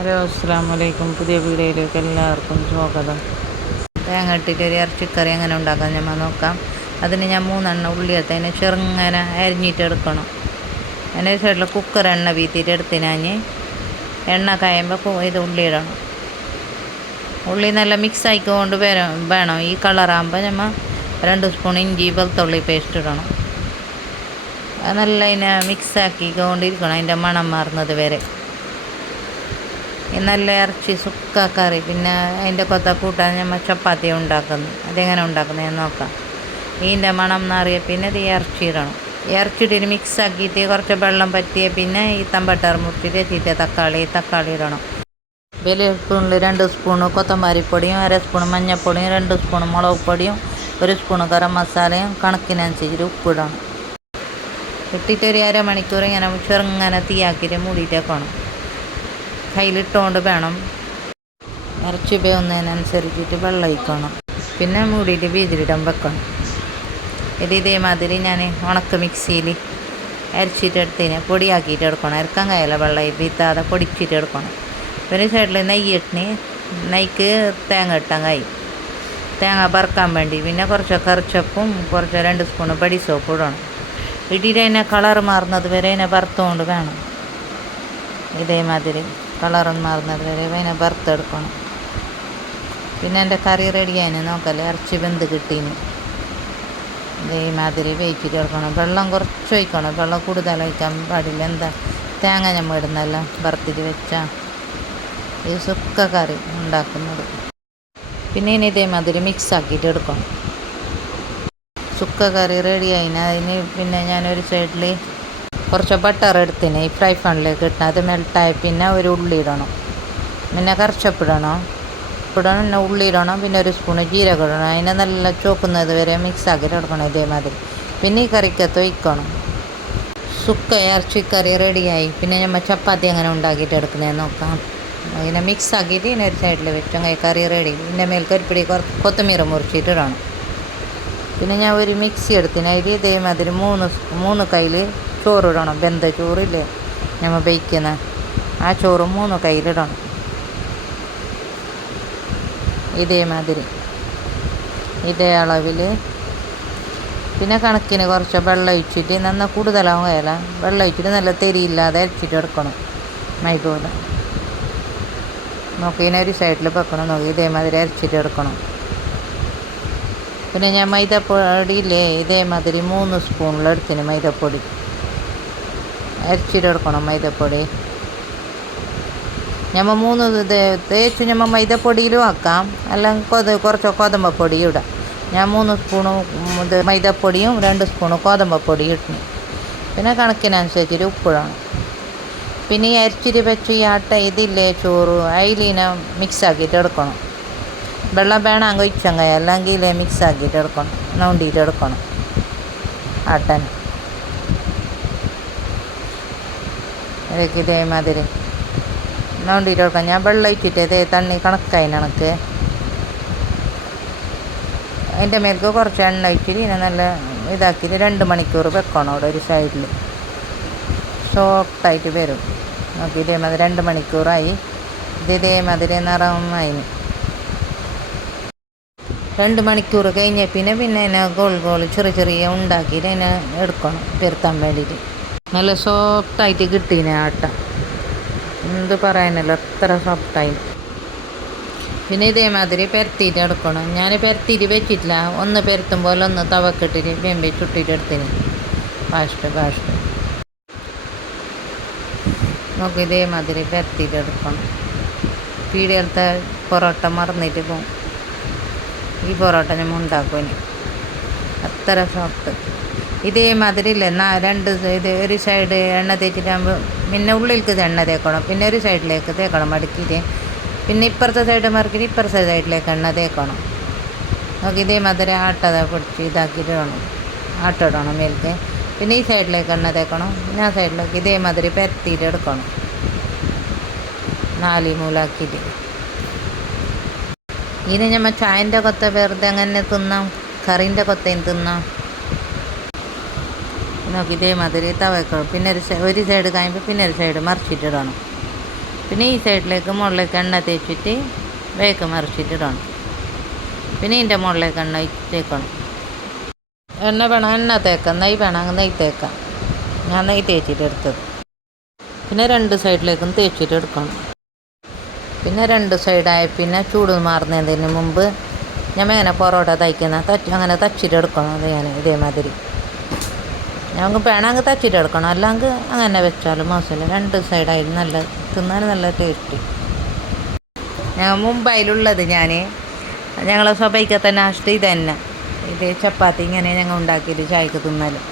Hello, അസ്സലാമു അലൈക്കും. പുതിയ വീഡിയോയിലേക്ക് എല്ലാവർക്കും സ്വാഗതം. തേങ്ങ ഇട്ടിട്ട് ഒരു ഇറച്ചിക്കറി എങ്ങനെ ഉണ്ടാക്കാം നമ്മൾ നോക്കാം. അതിന് ഞാൻ 3 ഉള്ളി എടുത്തതിന് ചെറുങ്ങനെ അരിഞ്ഞിട്ടെടുക്കണം. അതിൻ്റെ സൈഡിൽ കുക്കർ എണ്ണ വീത്തിയിട്ട് എടുത്ത് ഞാൻ എണ്ണ കായുമ്പോൾ ഇത് ഉള്ളി ഇടണം. ഉള്ളി നല്ല മിക്സ് ആയിക്കൊണ്ട് വേണം. ഈ കളറാകുമ്പോൾ നമ്മൾ 2 സ്പൂൺ ഇഞ്ചി വെളുത്തുള്ളി പേസ്റ്റ് ഇടണം. അത് നല്ല അതിനെ മിക്സ് ആക്കിക്കൊണ്ടിരിക്കണം, അതിൻ്റെ മണം മാറുന്നത് വരെ. നല്ല ഇറച്ചി സുക്ക കറി, പിന്നെ അതിൻ്റെ കൊത്ത കൂട്ടാൻ നമ്മൾ ചപ്പാത്തി ഉണ്ടാക്കുന്നു. അതെങ്ങനെ ഉണ്ടാക്കുന്നത് ഞാൻ നോക്കാം. ഇതിൻ്റെ മണം എന്നറിയാം. പിന്നെ ഇത് ഇറച്ചി ഇടണം. ഇറച്ചിട്ടിട്ട് മിക്സ് ആക്കിയിട്ട് കുറച്ച് വെള്ളം പറ്റിയ പിന്നെ ഈ തമ്പട്ടാർ മുറിച്ചിട്ട് എത്തിയിട്ട് തക്കാളി ഇടണം. വലിയ സ്പൂണിൽ 2 സ്പൂണ് കൊത്തമ്പാരിപ്പൊടിയും, 1 സ്പൂൺ മഞ്ഞൾപ്പൊടിയും, 2 സ്പൂൺ മുളക് പൊടിയും, 1 സ്പൂൺ ഗരം മസാലയും കണക്കിനനുസരിച്ചിട്ട് ഉപ്പിടണം. ഇട്ടിട്ട് ഒരു അരമണിക്കൂർ ഇങ്ങനെ ചെറുങ്ങനെ തീയാക്കിയിട്ട് മൂടിയിട്ടേക്കണം. കയ്യിലിട്ടുകൊണ്ട് വേണം. ഇറച്ചി വേവുന്നതിനനുസരിച്ചിട്ട് വെള്ളം ഒഴിക്കണം. പിന്നെ മൂടിയിട്ട് ബീജിലിടാൻ വെക്കണം. ഇതേമാതിരി ഞാൻ ഉണക്ക മിക്സിയിൽ അരച്ചിട്ടെടുത്തതിന് പൊടിയാക്കിയിട്ട് എടുക്കണം. ഇറക്കാൻ കഴിയില്ല, വെള്ളം വീത്താതെ പൊടിച്ചിട്ട് എടുക്കണം. പിന്നെ സൈഡിൽ നെയ്ക്ക് തേങ്ങ ഇട്ടാൻ കഴിയും, തേങ്ങ വറുക്കാൻ വേണ്ടി. പിന്നെ കുറച്ച് കറിച്ചപ്പും കുറച്ച് 2 സ്പൂൺ പൊടി സോപ്പ് ഇടണം. ഇട്ടിട്ട് അതിനെ കളർ മാറുന്നത് വരെ അതിനെ വറുത്തുകൊണ്ട് വേണം. ഇതേമാതിരി കളറും മാറുന്നത് വരെ അതിനെ വറുത്തെടുക്കണം. പിന്നെ എൻ്റെ കറി റെഡിയായിന് നോക്കല്ലേ. ഇറച്ചി വെന്ത് കിട്ടീന്. ഇതേമാതിരി വേവിച്ചിട്ട് എടുക്കണം. വെള്ളം കുറച്ച് ഒഴിക്കണം, വെള്ളം കൂടുതൽ ഒഴിക്കാൻ പാടില്ല. എന്താ തേങ്ങ നമ്മൾ ഇടുന്നല്ല വറുത്തിട്ട് വെച്ചാൽ ഇത് സുക്ക കറി ഉണ്ടാക്കുന്നത്. പിന്നെ ഇനി ഇതേമാതിരി മിക്സ് ആക്കിയിട്ട് എടുക്കണം. സുക്ക കറി റെഡിയായിന്. അതിന് പിന്നെ ഞാനൊരു സൈഡിൽ കുറച്ച് ബട്ടർ എടുത്തിന് ഈ ഫ്രൈ പാനിലേക്ക് ഇട്ടണം. അത് മെൽട്ടായി പിന്നെ ഒരു ഉള്ളി ഇടണം, പിന്നെ കറിച്ചപ്പിടണം, പിന്നെ ഉള്ളി ഇടണം, പിന്നെ 1 സ്പൂൺ ജീരകം ഇടണം. അതിനെ നല്ല ചോക്കുന്നത് വരെ മിക്സ് ആക്കിയിട്ട് എടുക്കണം ഇതേമാതിരി. പിന്നെ ഈ കറിക്കകത്ത് ഒഴിക്കണം. സുക്ക ഇറച്ചിക്കറി റെഡിയായി. പിന്നെ നമ്മൾ ചപ്പാത്തി എങ്ങനെ ഉണ്ടാക്കിയിട്ട് എടുക്കുന്നതെന്ന് നോക്കാം. അതിനെ മിക്സ് ആക്കിയിട്ട് ഇതിനെ ഒരു സൈഡിൽ വെച്ചു. അങ്ങനെ കറി റെഡി. പിന്നെ മേൽക്കരിപ്പിടി കൊത്തമീര മുറിച്ചിട്ട് ഇടണം. പിന്നെ ഞാൻ ഒരു മിക്സി എടുത്തിന്. അതിൽ ഇതേമാതിരി 3 കയ്യിൽ ചോറിടണം. വെന്ത ചോറില്ലേ നമ്മൾ ബേക്കുന്ന ആ ചോറ് 3 കയ്യിലിടണം. ഇതേമാതിരി ഇതേ അളവിൽ. പിന്നെ കണക്കിന് കുറച്ച് വെള്ളം ഒഴിച്ചിട്ട്, നന്നാ കൂടുതലാവുകയല്ല, വെള്ളം ഒഴിച്ചിട്ട് നല്ല തെരിയില്ലാതെ അരച്ചിട്ട് എടുക്കണം. മൈ പോലെ നോക്കി ഇതിനെ ഒരു സൈഡിൽ വെക്കണം. നോക്കി ഇതേമാതിരി അരച്ചിട്ട് എടുക്കണം. പിന്നെ ഞാൻ മൈദപ്പൊടിയില്ലേ ഇതേമാതിരി 3 സ്പൂണിലെടുത്തിന് മൈദപ്പൊടി അരച്ചിട്ടെടുക്കണം. മൈദപ്പൊടി നമ്മൾ 3 തേച്ച് നമ്മൾ മൈദപ്പൊടിയിലും ആക്കാം, അല്ലെങ്കിൽ കുറച്ച് ഗോതമ്പപ്പൊടി ഇടാം. ഞാൻ 3 സ്പൂണ് മൈദപ്പൊടിയും 2 സ്പൂണ് ഗോതമ്പപ്പൊടി ഇട്ടു. പിന്നെ കണക്കിനനുസരിച്ചിട്ട് ഉപ്പിടണം. പിന്നെ ഈ അരച്ചിട്ട് വെച്ച് ഈ ഇതില്ലേ ചോറ് അതിലിനെ മിക്സ് ആക്കിയിട്ട് എടുക്കണം. വെള്ളം വേണമെങ്കിൽ ഒഴിച്ചങ്ങ, അല്ലെങ്കിൽ മിക്സ് ആക്കിയിട്ട് എടുക്കണം, നൗണ്ടിയിട്ട് എടുക്കണം ആട്ടൻ. ഇതേമാതിരി നൗണ്ടിയിട്ട് എടുക്കാം. ഞാൻ വെള്ളം ഒഴിച്ചിട്ട് ഇതേ തണ്ണി കണക്കായി കണക്ക്. അതിൻ്റെ മേൽക്ക് കുറച്ച് എണ്ണ ഒഴിച്ചിട്ട് ഇതിനെ നല്ല ഇതാക്കിയിട്ട് 2 മണിക്കൂർ വെക്കണം അവിടെ ഒരു സൈഡിൽ. സോഫ്റ്റായിട്ട് വരും. നോക്കി ഇതേമാതിരി 2 മണിക്കൂറായി. ഇതേമാതിരി നിറമായിന്. 2 മണിക്കൂർ കഴിഞ്ഞ പിന്നെ അതിനെ ഗോൾ ചെറിയ ഉണ്ടാക്കിയിട്ട് അതിനെ എടുക്കണം പെരുത്താൻ വേണ്ടിയിട്ട്. നല്ല സോഫ്റ്റായിട്ട് കിട്ടീനെ ആട്ട. എന്ത് പറയാനല്ലോ, അത്ര സോഫ്റ്റായി. പിന്നെ ഇതേമാതിരി പെരത്തിയിട്ട് എടുക്കണം. ഞാൻ പെരത്തിയിട്ട് വെച്ചിട്ടില്ല, ഒന്ന് പെരത്തുമ്പോൾ ഒന്ന് തവക്കിട്ടിട്ട് വെമ്പി ചുട്ടിട്ട് എടുത്തിന് ഫാസ്റ്റ്. നോക്കി ഇതേമാതിരി പെരത്തിയിട്ട് എടുക്കണം. പീടികത്തെ പൊറോട്ട മറന്നിട്ട് പോകും. ഈ പൊറോട്ട നമ്മൾ ഉണ്ടാക്കും. അത്ര സോഫ്റ്റ്. ഇതേമാതിരി ഇല്ലേ ഇത് ഒരു സൈഡ് എണ്ണ തേച്ചിട്ടാകുമ്പോൾ പിന്നെ ഉള്ളിലേക്ക് എണ്ണ തേക്കണം. പിന്നെ ഒരു സൈഡിലേക്ക് തേക്കണം മടക്കിയിട്ട്. പിന്നെ ഇപ്പുറത്തെ സൈഡ് മറക്കിയിട്ട് ഇപ്പുറത്തെ സൈഡിലേക്ക് എണ്ണ തേക്കണം. നോക്കി ഇതേമാതിരി പിടിച്ച് ഇതാക്കിയിട്ട് ഇടണം, ഇടണം മേൽക്ക്. പിന്നെ ഈ സൈഡിലേക്ക് എണ്ണ തേക്കണം. പിന്നെ ആ സൈഡിലേക്ക് ഇതേമാതിരി പരത്തിയിട്ട് എടുക്കണം, 4 മൂലാക്കിയിട്ട്. ഇതിന് നമ്മൾ ചായൻ്റെ കൊത്ത വെറുതെ അങ്ങനെ തിന്നാം, കറീൻ്റെ കൊത്തയും തിന്നാം. നോക്കി ഇതേമാതിരി തവക്കണം. പിന്നെ ഒരു സൈഡ് കഴിയുമ്പോൾ പിന്നെ ഒരു സൈഡ് മറിച്ചിട്ടിടണം. പിന്നെ ഈ സൈഡിലേക്ക് മുകളിലേക്ക് എണ്ണ തേച്ചിട്ട് വേക്ക് മറിച്ചിട്ടിടണം. പിന്നെ ഇതിൻ്റെ മുകളിലേക്ക് എണ്ണ തേക്കണം. എണ്ണ വേണം എണ്ണ തേക്കാം, നെയ്യ് വേണമെങ്കിൽ നെയ്യ് തേക്കാം. ഞാൻ നെയ്യ് തേച്ചിട്ട് എടുത്തത്. പിന്നെ രണ്ട് സൈഡിലേക്കും തേച്ചിട്ട് എടുക്കണം. പിന്നെ രണ്ട് സൈഡായ പിന്നെ ചൂട് മാറുന്നതിന് മുമ്പ് ഞാൻ ഇങ്ങനെ പൊറോട്ട തയ്ക്കുന്ന അങ്ങനെ തച്ചിട്ട് എടുക്കണം. അത് ഞാൻ ഇതേമാതിരി ഞങ്ങൾക്ക് വേണമെങ്കിൽ തച്ചിട്ട് എടുക്കണം, അല്ലെങ്കിൽ അങ്ങനെ വെച്ചാലും മോശമില്ല. രണ്ട് സൈഡായാലും നല്ല തിന്നാൻ നല്ല ടേസ്റ്റ്. ഞങ്ങൾ മുംബൈയിലുള്ളത് ഞങ്ങളെ സ്വഭാവിക്കത്തെ നാഷ്ടി ഇത് തന്നെ. ഇത് ചപ്പാത്തി ഇങ്ങനെ ഞങ്ങൾ ഉണ്ടാക്കിയിട്ട് ചായക്ക് തിന്നാലും